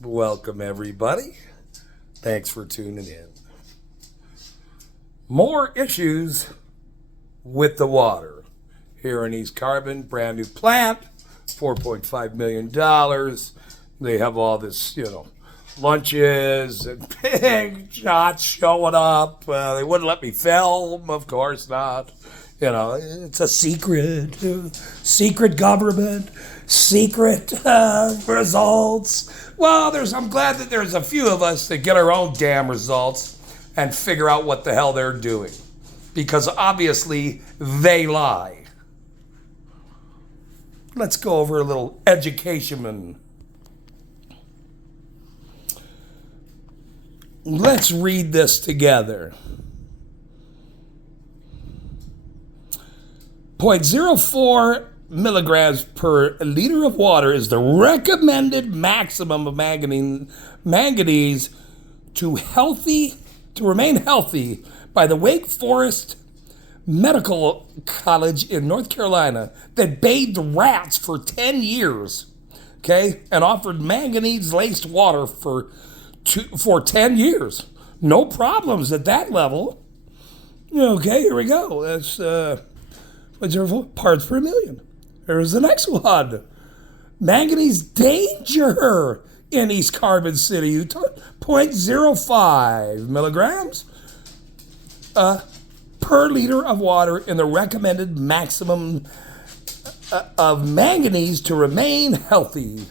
Welcome, everybody. Thanks for tuning in. More issues with the water. Here in East Carbon, brand new plant, $4.5 million. They have all this, lunches and pig shots showing up. They wouldn't let me film, of course not. It's a secret government, secret results. Well, I'm glad that there's a few of us that get our own damn results and figure out what the hell they're doing. Because obviously they lie. Let's go over a little education. Let's read this together. 0.04 milligrams per liter of water is the recommended maximum of manganese to remain healthy by the Wake Forest Medical College in North Carolina that bathed rats for 10 years, okay, and offered manganese-laced water for 10 years. No problems at that level. Okay, here we go. That's 0.04 parts per million. Here's the next one. Manganese danger in East Carbon City, Utah. 0.05 milligrams per liter of water in the recommended maximum of manganese to remain healthy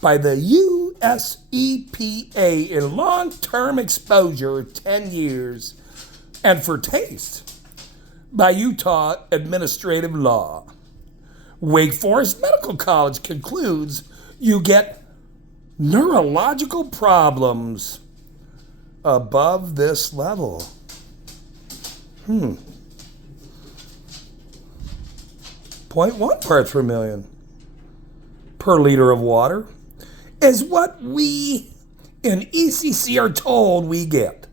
by the US EPA in long-term exposure, 10 years, and for taste by Utah administrative law. Wake Forest Medical College concludes you get neurological problems above this level. 0.1 parts per million per liter of water is what we in ECC are told we get.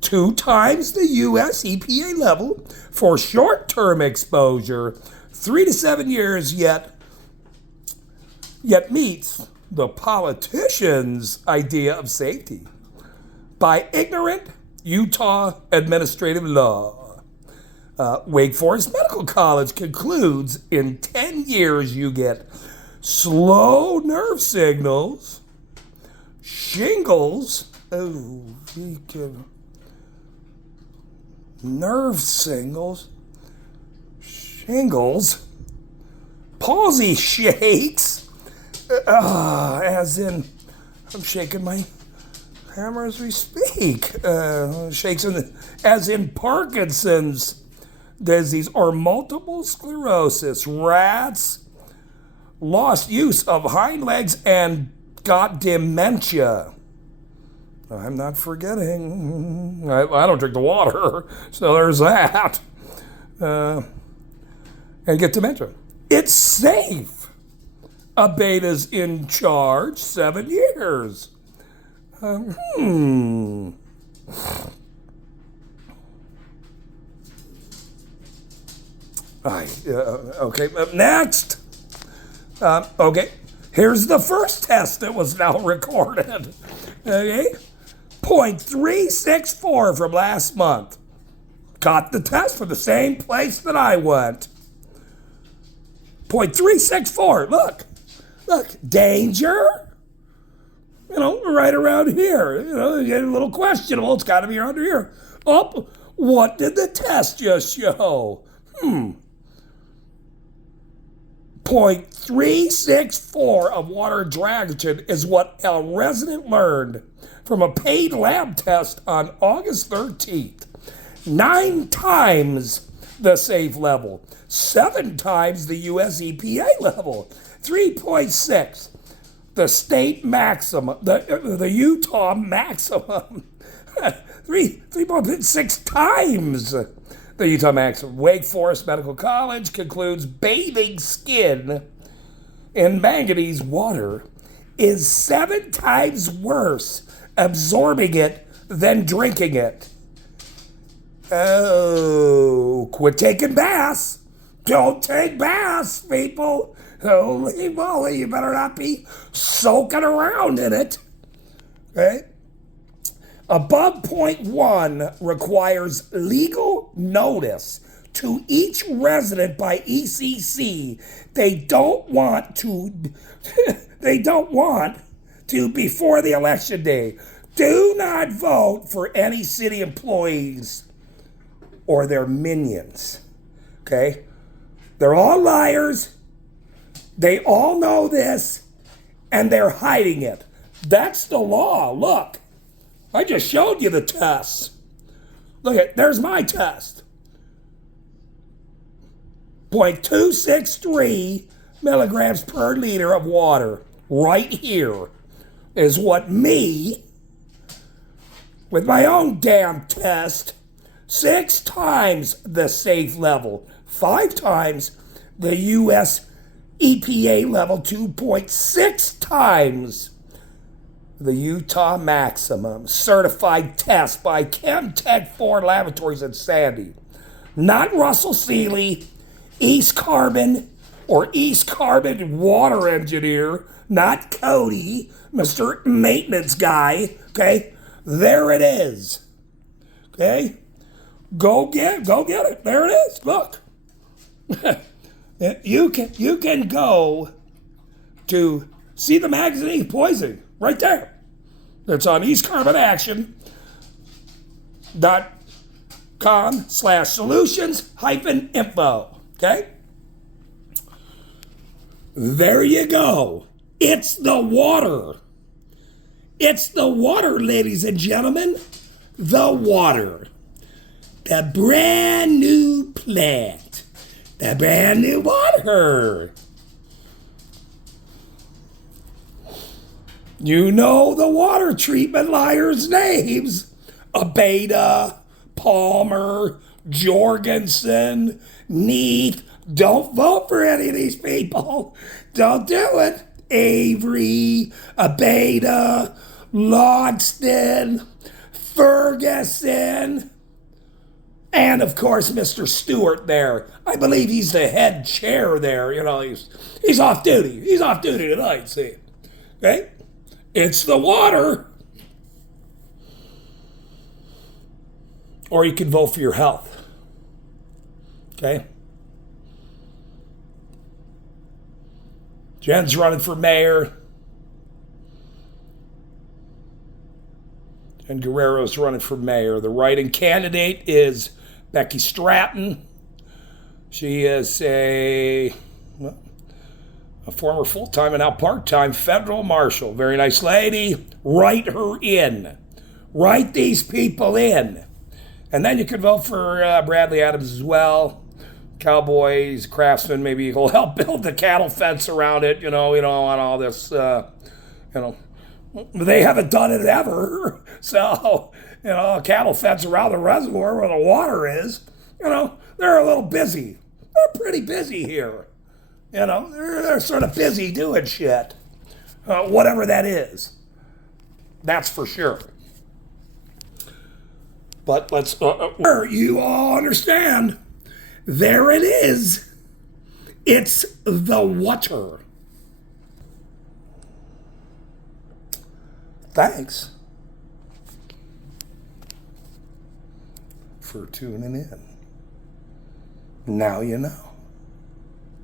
2 times the US EPA level for short-term exposure, 3 to 7 years, yet meets the politicians' idea of safety by ignorant Utah administrative law. Wake Forest Medical College concludes in 10 years you get slow nerve signals, shingles, nerve signals, shingles, palsy shakes, as in, I'm shaking my hammer as we speak, shakes as in Parkinson's disease or multiple sclerosis, rats, lost use of hind legs, and got dementia. I'm not forgetting. I don't drink the water, so there's that. And get dementia. It's safe. A beta's in charge, 7 years. Okay, next. Okay, here's the first test that was now recorded. Okay, 0.364 from last month. Got the test for the same place that I went. 0.364. Look, danger. Right around here. You get a little questionable. It's got to be around here. Oh, what did the test just show? 0.364 of water hydrogen is what a resident learned from a paid lab test on August 13th. 9 times the safe level, 7 times the US EPA level, 3.6, the state maximum, the Utah maximum, 3.6 times the Utah maximum. Wake Forest Medical College concludes bathing skin in manganese water is 7 times worse absorbing it than drinking it. Oh, quit taking baths. Don't take baths, people. Holy moly, you better not be soaking around in it. Okay? Above point 1 requires legal notice to each resident by ECC. They don't want to before the election day. Do not vote for any city employees or their minions. Okay? They're all liars. They all know this, and they're hiding it. That's the law. Look, I just showed you the tests. Look at, there's my test. 0.263 milligrams per liter of water right here is what me, with my own damn test, 6 times the safe level, 5 times the US EPA level, 2.6 times the Utah maximum certified test by Chemtech 4 Laboratories in Sandy. Not Russell Seeley, East Carbon, or East Carbon water engineer, not Cody, Mr. Maintenance guy, okay? There it is, okay? Go get it. There it is. Look. You can go to see the magazine Poison right there. It's on eastcarbonAction.com/solutions-info. Okay? There you go. It's the water. It's the water, ladies and gentlemen. The water. The brand new plant. The brand new water. You know the water treatment liars' names. Abeda, Palmer, Jorgensen, Neath. Don't vote for any of these people. Don't do it. Avery, Abeda, Logston, Ferguson, and of course Mr. Stewart there. I believe he's the head chair there. You know, he's off duty. He's off duty tonight, see. Okay? It's the water. Or you can vote for your health. Okay? Jen's running for mayor. Jen Guerrero's running for mayor. The write-in candidate is Becky Stratton. She is a former full-time and now part-time federal marshal. Very nice lady. Write her in. Write these people in. And then you could vote for Bradley Adams as well. Cowboys, craftsman, maybe he'll help build the cattle fence around it, on all this, They haven't done it ever. So, a cattle fence around the reservoir where the water is, they're a little busy. They're pretty busy here. They're sort of busy doing shit. Whatever that is. That's for sure. But let's, you all understand. There it is. It's the water. Thanks for tuning in. Now you know.